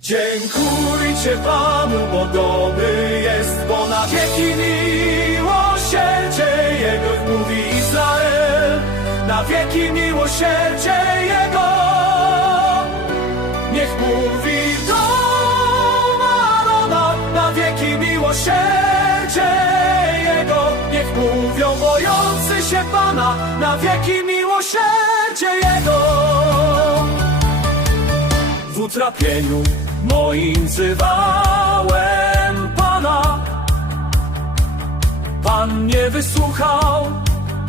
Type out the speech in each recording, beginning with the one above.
Dziękujcie Panu, bo dobry jest, bo na wieki miłosierdzie Jego mówi Izrael, na wieki miłosierdzie Jego. Niech mówi dom Arona, na wieki miłosierdzie Jego. Niech mówią bojący się Pana, na wieki miłosierdzie Jego utrapieniu moim wzywałem Pana. Pan mnie wysłuchał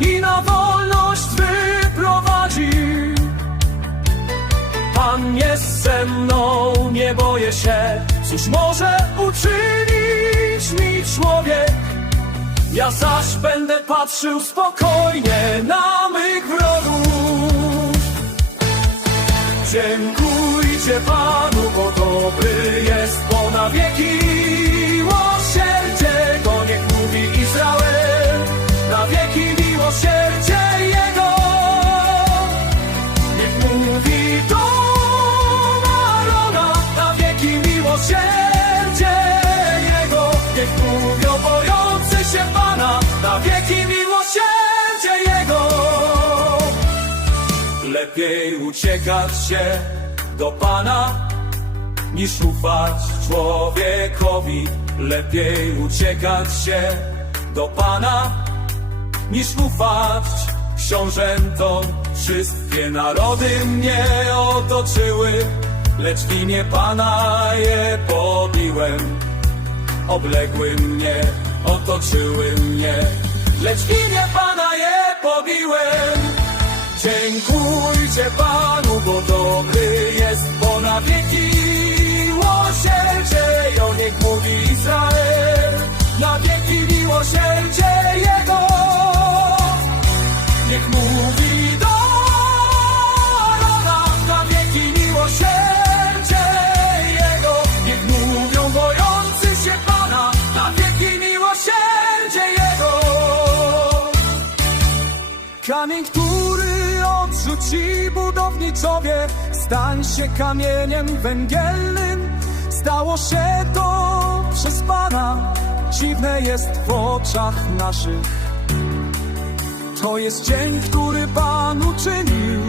i na wolność wyprowadził. Pan jest ze mną, nie boję się, cóż może uczynić mi człowiek? Ja zaś będę patrzył spokojnie na mych wrogów. Dziękujcie Panu, bo dobry jest, bo na wieki miłosierdzie Go niech mówi Izrael, na wieki miłosierdzie Jego. Niech mówi dom Arona, na wieki miłosierdzie Jego. Niech mówią bojący się Pana, na wieki miłosierdzie Lepiej uciekać się do Pana, niż ufać człowiekowi. Lepiej uciekać się do Pana, niż ufać książętom. Wszystkie narody mnie otoczyły, lecz w imię Pana je pobiłem. Obległy mnie, otoczyły mnie, lecz w imię Pana je pobiłem. Dziękujcie Panu, bo dobry jest, bo na wieki miłosierdzie Jego niech mówi Izrael, na wieki miłosierdzie Jego. Niech mówi do Arona, na wieki miłosierdzie Jego. Niech mówią bojący się Pana, na wieki miłosierdzie Jego. Kamień, który odrzuci budowniczowie, stań się kamieniem węgielnym. Stało się to przez Pana, dziwne jest w oczach naszych. To jest dzień, który Pan uczynił.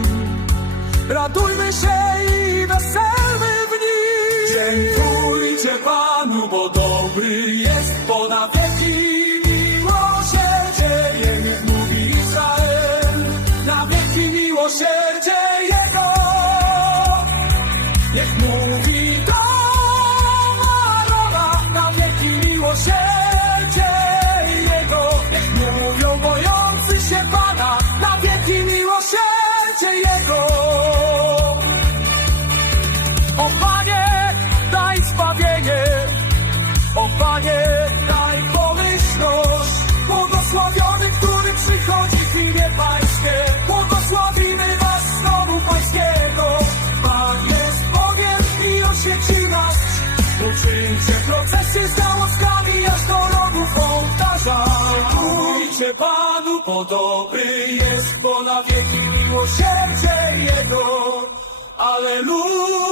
Radujmy się i weselmy w nim. Dziękujcie Panu, bo miłosierdzie Jego. Niech mówi dom Uczyńcie procesy z gałązkami aż do rogów ołtarza. Dziękujcie Panu, bo dobry jest, bo na wieki miłosierdzie Jego. Aleluja!